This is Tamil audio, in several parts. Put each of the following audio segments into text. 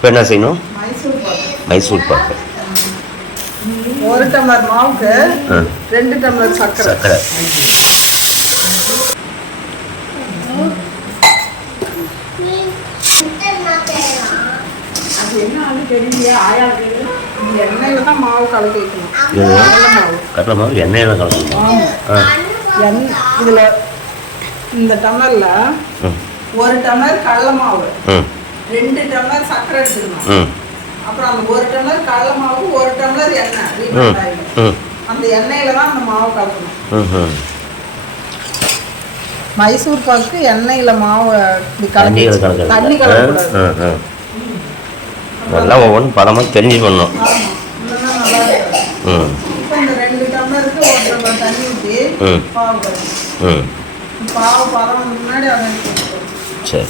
இப்போ என்ன செய்யணும்? மைசூர் பாக்கு. 1 டம்ளர் மாவுக்கு 2 டம்ளர் சர்க்கரை. எண்ணெயில தான் மாவு கலக்கி வைக்கணும். கடலை மாவு எண்ணெயில கலக்கணும். இதில் இந்த டம்ளர்ல 1 டம்ளர் கடலை மாவு, 2 டம்ளர் சர்க்கரை எடுத்துக்கணும். அப்புறம் அந்த 1 டம்ளர் கடலை மாவு, 1 டம்ளர் எண்ணெய், அந்த எண்ணெயில தான் அந்த மாவு கலக்கணும். மைசூர் பாக்கு எண்ணெயில மாவு தண்ணி கலக்கக்கூடாது. நல்லா ஒவ்வொன்றும் பதமாக தெரிஞ்சுக்கணும். இப்போ இந்த 2 டம்ளருக்கு 1 டம்ளர் தண்ணி ஊற்றி பாவு பதம் முன்னாடி அதை சரி.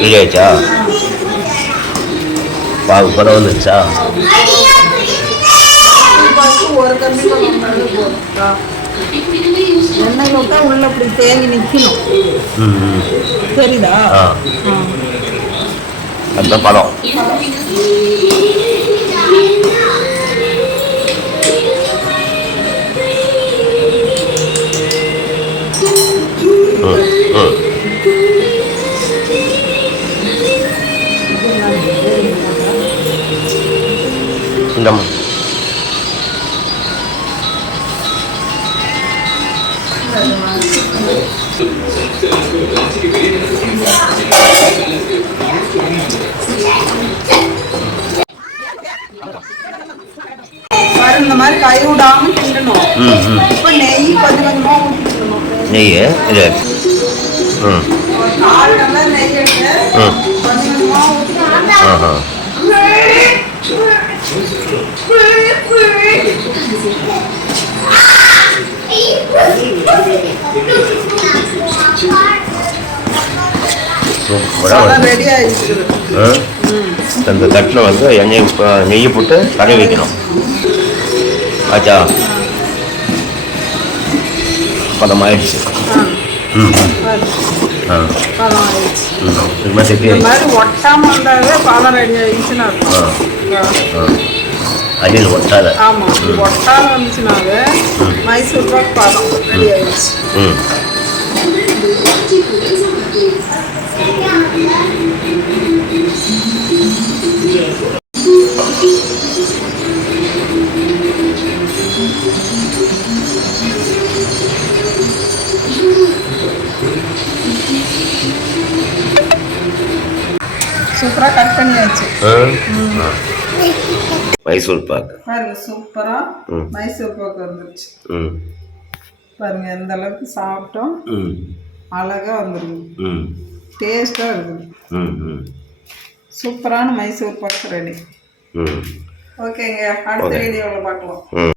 ரெடி ஆயிடுச்சா? பாவு பதம் வந்துருச்சா? ஒரு கம்பி எண்ணெய் விட்டா உள்ள அப்படி தேங்கி நிற்கணும். சரிதா? அந்த பழம் இந்தம்மா இந்த மாதிரி கை விடாம கிண்டணும். இப்போ நெய் கொஞ்சம் கொஞ்சமா ஊற்றிக்கணும். நெய் இது 4 டம்ளர் நெய் எடுத்து கொஞ்சம் கொஞ்சமா ஊற்றிக்கணும். ரெடி ஆயிடுச்சு. அந்த தட்டில் வந்து நெய்யை போட்டு கடை வைக்கணும். ஆச்சா? பதம் ஆயிடுச்சு. ஒட்டாம வந்தாவே பதம் ரெடி ஆயிடுச்சுன்னா அடியில் ஒட்டாத. ஆமா, ஒட்டாம வந்துச்சுனாவே மைசூர் பாக் பதம் ரெடி ஆயிடுச்சு. சூப்பரா கட் பண்ணியாச்சு. மைசூர் பாக்கு பாருங்க, சூப்பரா மைசூர் பாக்கு வந்துருச்சு. பாருங்க எந்த அளவுக்கு சாப்பிட்டோம், அழகா வந்துருக்கு, டேஸ்டா இருக்குது. சூப்பரான மைசூர் பாக்கு ரெடி. ஓகேங்க, அடுத்த வீடியோவில் பார்க்கலாம்.